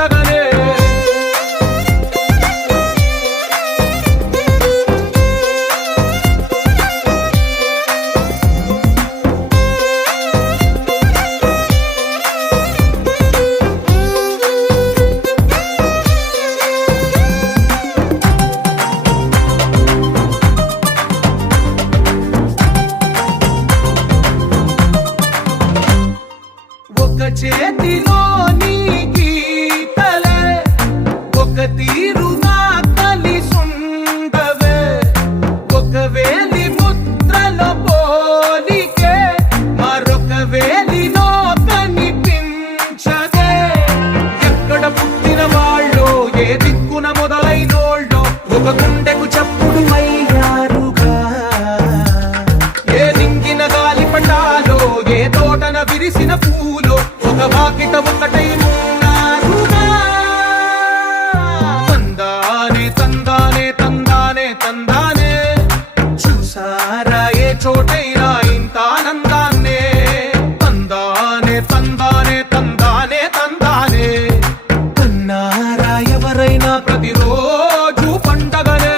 పండగనే. ఒక చేతిలోని గీతలే ఒక తీరుగా కలిసుండవే, ఒక వేలి ముద్రల పోలికే మరొక వేలిలో కనిపించదే. ఎక్కడ పుట్టిన వాళ్ళో ఏ దిక్కున మొదలైనోళ్ళో ఒక గుండెకు చప్పుడు అయ్యారుగా. ఏ దింగిన గాలి పటాలో ఏ తోటన విరిసిన పూలో ఒక వాకిట ఒకటై ఉన్నారుగా. తందానే తందానే తందానే తందానే, చూసారా ఏ చోటైనా ఇంత ఆనందాన్నే. తందానే తందానే తందానే తందానే, కన్నారా ఎవరైనా ప్రతిరోజు పండగనే.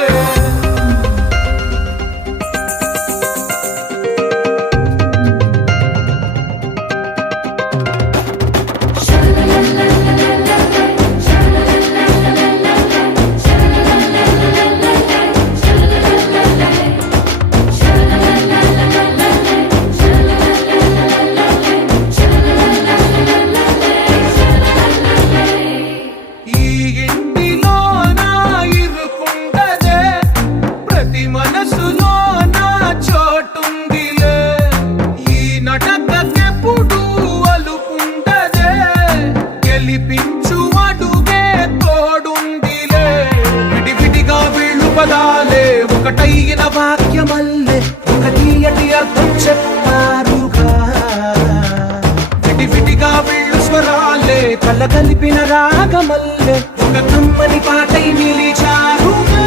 ఈ ఇంటిలో నా ఇరుకుండదే, ప్రతి మనసులో నా చోటుందిలే. ఈ నటకెప్పుడు అలుపుండదే, గెలిపించు అడుగే తోడుందిలే. విడివిడిగా వీళ్ళు పదాలే ఒకటైన వాక్యమల్లే ఒక తీయటి అర్థం చెప్పారుగా. విడివిడిగా వీళ్ళు స్వరాలే కళ్ళ కలిపిన రాగమల్లే ఒక కమ్మని పాటై నిలిచారుగా.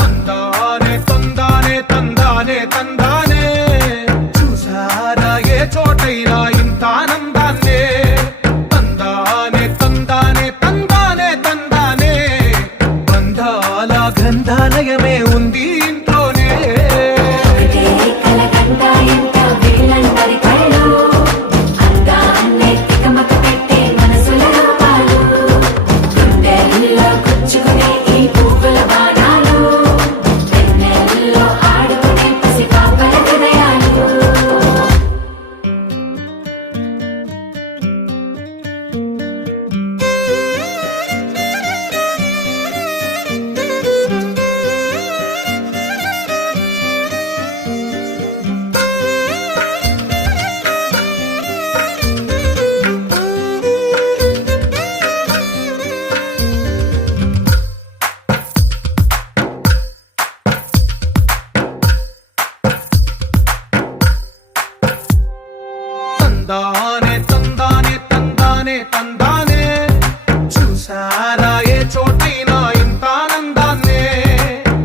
తందానే తందానే తందానే తందానే, చూసారా ఏ చోటైనా ఇంత ఆనందాన్నే. తందానే తందానే తందానే తందానే, బంధాల గ్రంథాలయమే ఉంది ఇంట్లోనే. తందానే తందానే తందానే తందానే, చూసారా ఏ చోటైనా ఇంత ఆనందాన్నే.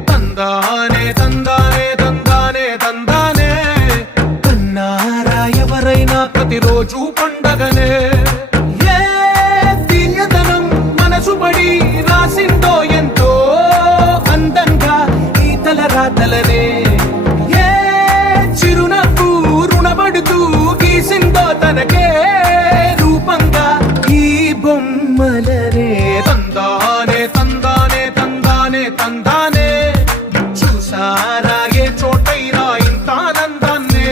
తందానే తందానే తందానే తందానే, కన్నారా ఎవరైనా ప్రతిరోజు పండగనే. ఏ తీయదనం మనసు పడి రాసిందో ఎంతో అందంగా ఈ తలరాతలనే. ఏ చిరునవ్వు రుణపడుతూ గీసిందో తనకే రూపంగా ఈ బొమ్మలనే. తందానే తందానే తందానే తందానే, చూసారా ఏ చోటైనా ఇంత ఆనందాన్నే.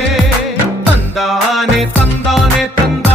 తందానే తందానే తందానే